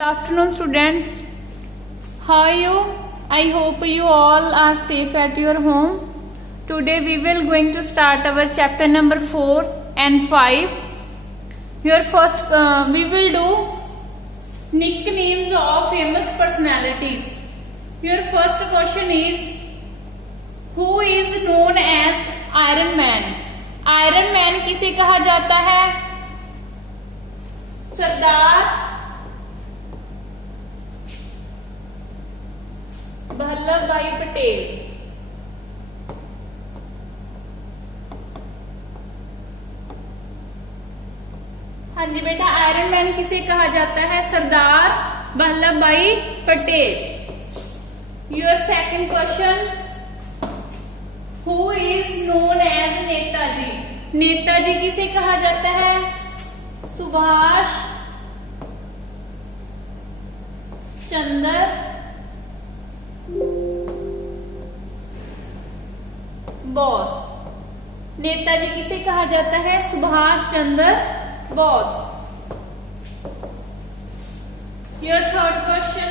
Good afternoon, students. How are you? I hope you all are safe at your home. Today we will going to start our chapter number 4 and 5. Your first we will do nicknames of famous personalities. Your first question is, who is known as Iron Man? Iron Man किसे कहा जाता है? सरदार वल्लभ भाई पटेल। हाँ जी बेटा, iron man किसे कहा जाता है? Sardar Vallabh Bhai Patel. Your second question, who is known as Netaji? Netaji किसे कहा जाता है? सुभाष चंद्र बोस। नेताजी किसे कहा जाता है? Subhash Chandra Bose. Your third question,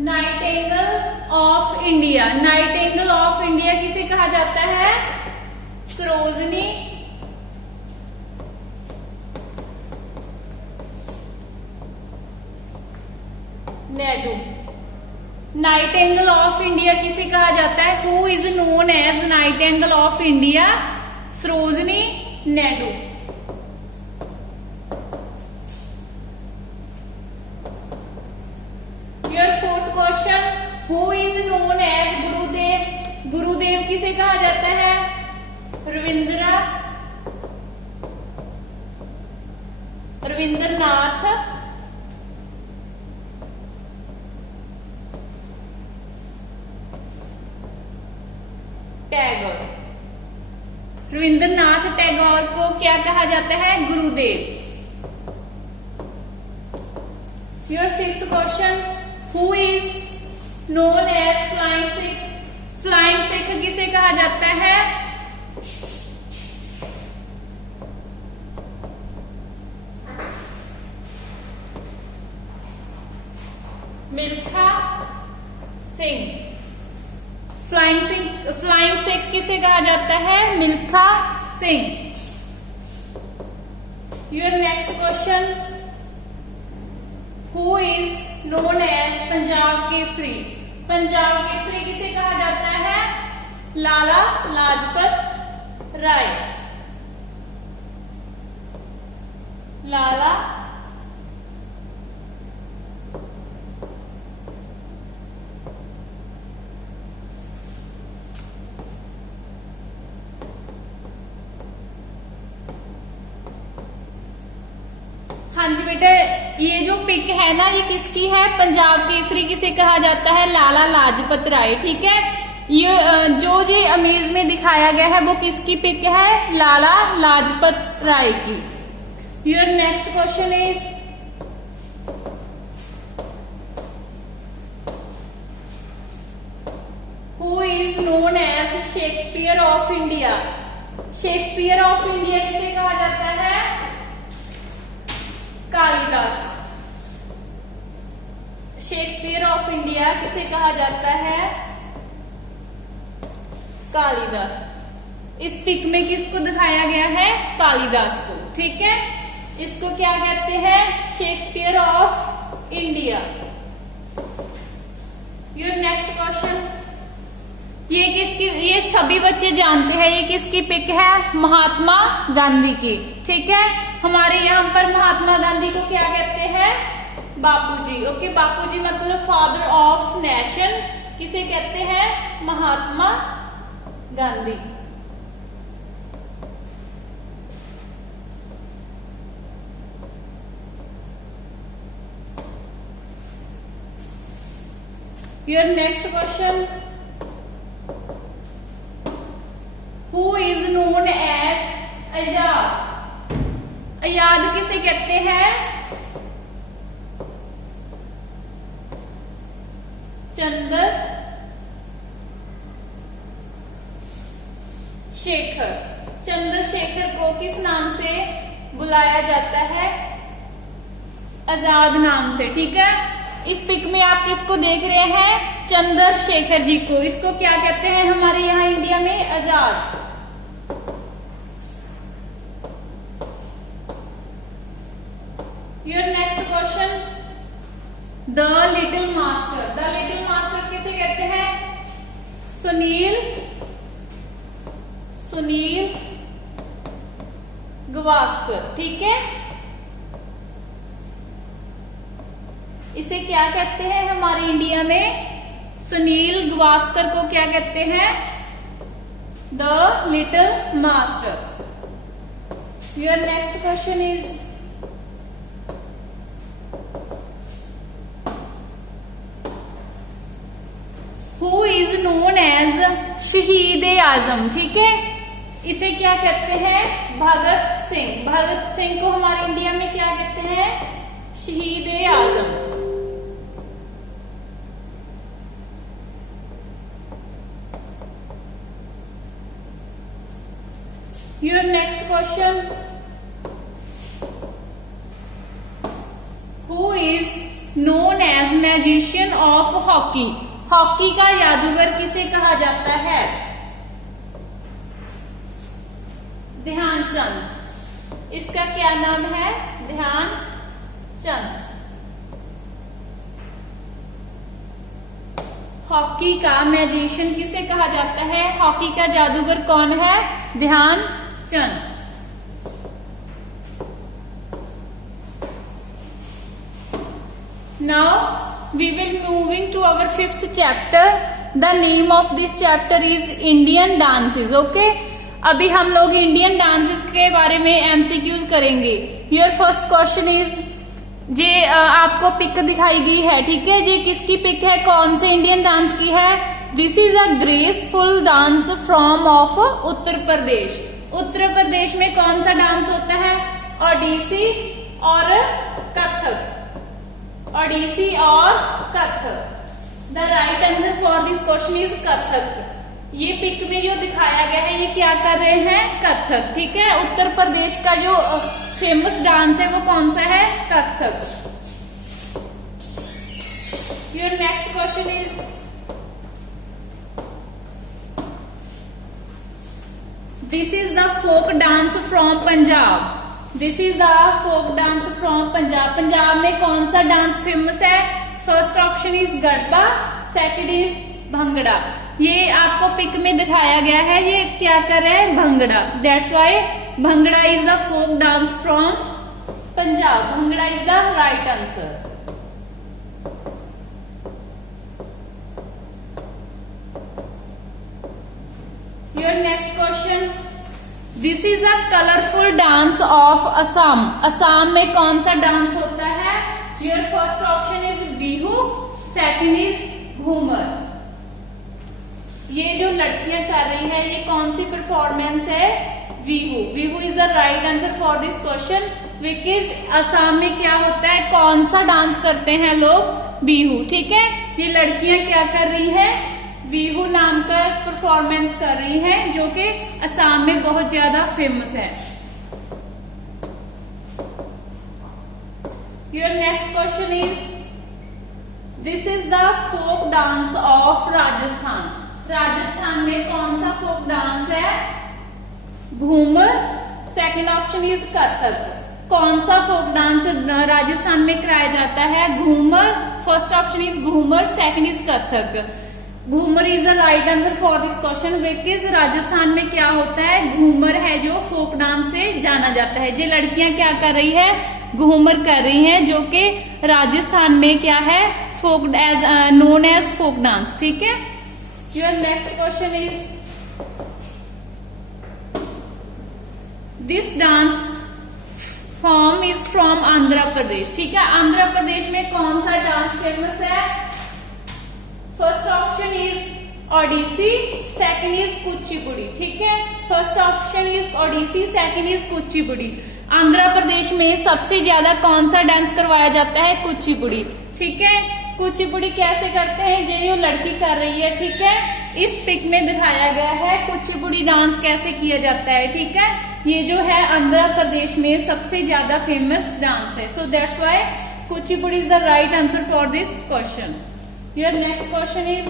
nightingale of India. Nightingale of India किसे कहा जाता है? Sarojini Naidu. Nightingale of India किसे कहा जाता है? Who is known as nightingale of India? Sarojini Naidu. Your fourth question, who is known as Gurudev? Gurudev किसे कहा जाता है? रविंद्रनाथ टैगोर। रविंद्रनाथ टैगोर को क्या कहा जाता है? Gurudev. Your sixth question, who is known as flying Sikh? Flying Sikh किसे कहा जाता है? मिल्खा सिंह। फ्लाइंग सिख किसे कहा जाता है? Milkha Singh. Your next question, who is known as Punjab Kesari? Punjab Kesari किसे कहा जाता है? लाला लाजपत राय। लाला हाँ जी बेटा, ये जो पिक है ना, ये किसकी है? पंजाब केसरी किसे कहा जाता है? लाला लाजपत राय। ठीक है, ये जो जी इमेज में दिखाया गया है वो किसकी पिक है? लाला लाजपत राय की। Your next question is, who is known as Shakespeare of India? Shakespeare of India किसे कहा जाता है? कालिदास। शेक्सपियर ऑफ इंडिया किसे कहा जाता है? कालिदास। इस पिक में किसको दिखाया गया है? कालिदास को। ठीक है, इसको क्या कहते हैं? Shakespeare of India. Your next question, ये किसकी? ये सभी बच्चे जानते हैं, ये किसकी पिक है? महात्मा गांधी की। ठीक है, हमारे यहाँ पर महात्मा गांधी को क्या कहते हैं? बापूजी। ओके, बापूजी मतलब फादर ऑफ नेशन। किसे कहते हैं? Mahatma Gandhi. Your next question, who is known as Azad? Azad किसे कहते हैं? चंद्र शेखर। चंद्रशेखर को किस नाम से बुलाया जाता है आजाद नाम से। ठीक है, इस पिक में आप किसको देख रहे हैं? चंद्रशेखर जी को। इसको क्या कहते हैं हमारे यहाँ इंडिया में? Azad. Your next question, the little master. The little master किसे कहते हैं? सुनील गावस्कर। ठीक है, इसे क्या कहते हैं हमारे इंडिया में? सुनील गावस्कर को क्या कहते हैं? The little master. Your next question is, who is known as Shaheed e आजम। ठीक है, इसे क्या कहते हैं? भगत सिंह। भगत सिंह को हमारे इंडिया में क्या कहते हैं? शहीद ए आजम। Your next question, who is known as magician of hockey? Hockey का जादूगर किसे कहा जाता है? ध्यानचंद। इसका क्या नाम है? ध्यानचंद। हॉकी का मैजिशियन किसे कहा जाता है? हॉकी का जादूगर कौन है? Dhyanchand. Now we will moving to our 5th chapter. The name of this chapter is Indian dances. Okay? अभी हम लोग इंडियन डांसेस के बारे में एमसीक्यूज करेंगे। योर फर्स्ट क्वेश्चन इज, जे आपको पिक दिखाई गई है, ठीक है, जे किसकी पिक है? कौन से इंडियन डांस की है? This is a graceful dance from of Uttar Pradesh. Uttar Pradesh में कौन सा डांस होता है? ओडिसी और कथक। ओडिसी और Kathak. The right answer for this question is Kathak. ये पिक में जो दिखाया गया है ये क्या कर रहे हैं? कथक। ठीक है, उत्तर प्रदेश का जो फेमस डांस है वो कौन सा है? Kathak. Your next question is, this is the folk dance from Punjab. This is the folk dance from Punjab. Punjab में कौन सा डांस फेमस है? First option is Garba, second is Bhangra. ये आपको पिक में दिखाया गया है, ये क्या कर रहे हैं? Bhangra. That's why Bhangra is the folk dance from Punjab. Bhangra is the right answer. Your next question, this is a colourful dance of Assam. Assam में कौन सा डांस होता है? Your first option is Bihu, second is Ghoomar. ये जो लड़कियां कर रही है ये कौन सी परफॉर्मेंस है? Bihu. Bihu is the right answer for this question. Because Assam में क्या होता है? कौन सा डांस करते हैं लोग? बिहू। ठीक है, ये लड़कियां क्या कर रही है? बिहू नाम का परफॉर्मेंस कर रही है, जो कि असम में बहुत ज्यादा फेमस है। Your next question is, this is the folk dance of Rajasthan. Rajasthan में कौन सा फोक डांस है? Ghoomar. Second option is Kathak. कौन सा फोक डांस राजस्थान में कराया जाता है? Ghoomar. First option is Ghoomar, second is Kathak. Ghoomar is the right answer for this question. Because Rajasthan में क्या होता है? घूमर है जो फोक डांस से जाना जाता है। जो लड़कियां क्या कर रही है? घूमर कर रही हैं, जो कि राजस्थान में क्या है? Folk as known as folk dance. ठीक है, your next question is, this dance form is from Andhra Pradesh. ठीक है, आंध्र प्रदेश में कौन सा डांस फेमस है? First option is Odissi, second is Kuchipudi. ठीक है, first option is Odissi, second is Kuchipudi. Andhra Pradesh में सबसे ज्यादा कौन सा डांस करवाया जाता है? कुचिपुड़ी। ठीक है, कुचिपुड़ी कैसे करते हैं? जो लड़की कर रही है, ठीक है, इस पिक में दिखाया गया है कुचिपुड़ी डांस कैसे किया जाता है। ठीक है, ये जो है आंध्र प्रदेश में सबसे ज्यादा फेमस डांस है. So that's why Kuchipudi is the right answer for this question. Your next question is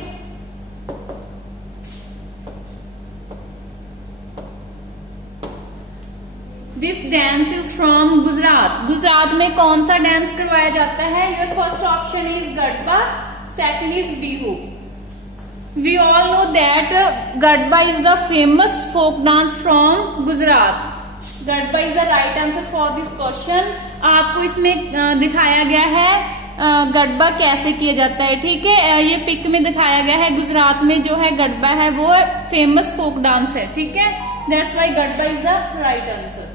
this dance is from Gujarat. Gujarat में कौन सा डांस करवाया जाता है? Your first option is Garba, second is Bihu. We all know that Garba is the famous folk dance from Gujarat. Garba is the right answer for this question. आपको इसमें दिखाया गया है गरबा कैसे किया जाता है. ठीक है, ये पिक में दिखाया गया है. गुजरात में जो है गरबा है वो फेमस फोक डांस है. ठीक है, that's why garba is the right answer.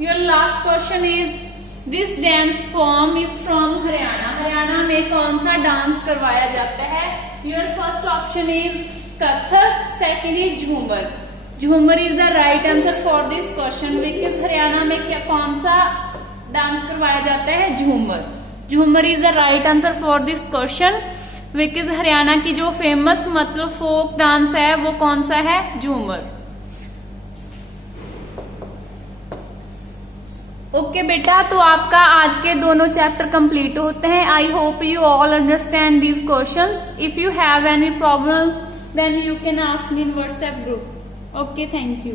Your last question is this dance form is from Haryana. Haryana में कौन सा डांस करवाया जाता है? Your first option is Kathak, second is झूमर. झूमर is the right answer for this question. Because Haryana में क्या कौन सा डांस करवाया जाता है? झूमर. झूमर is the right answer for this question. Because Haryana की जो फेमस मतलब फोक डांस है वो कौन सा है? झूमर. ओके बेटा, तो आपका आज के दोनों चैप्टर कंप्लीट होते हैं. I hope you all understand these questions. If you have any problem then you can ask me in WhatsApp group. Okay, thank you.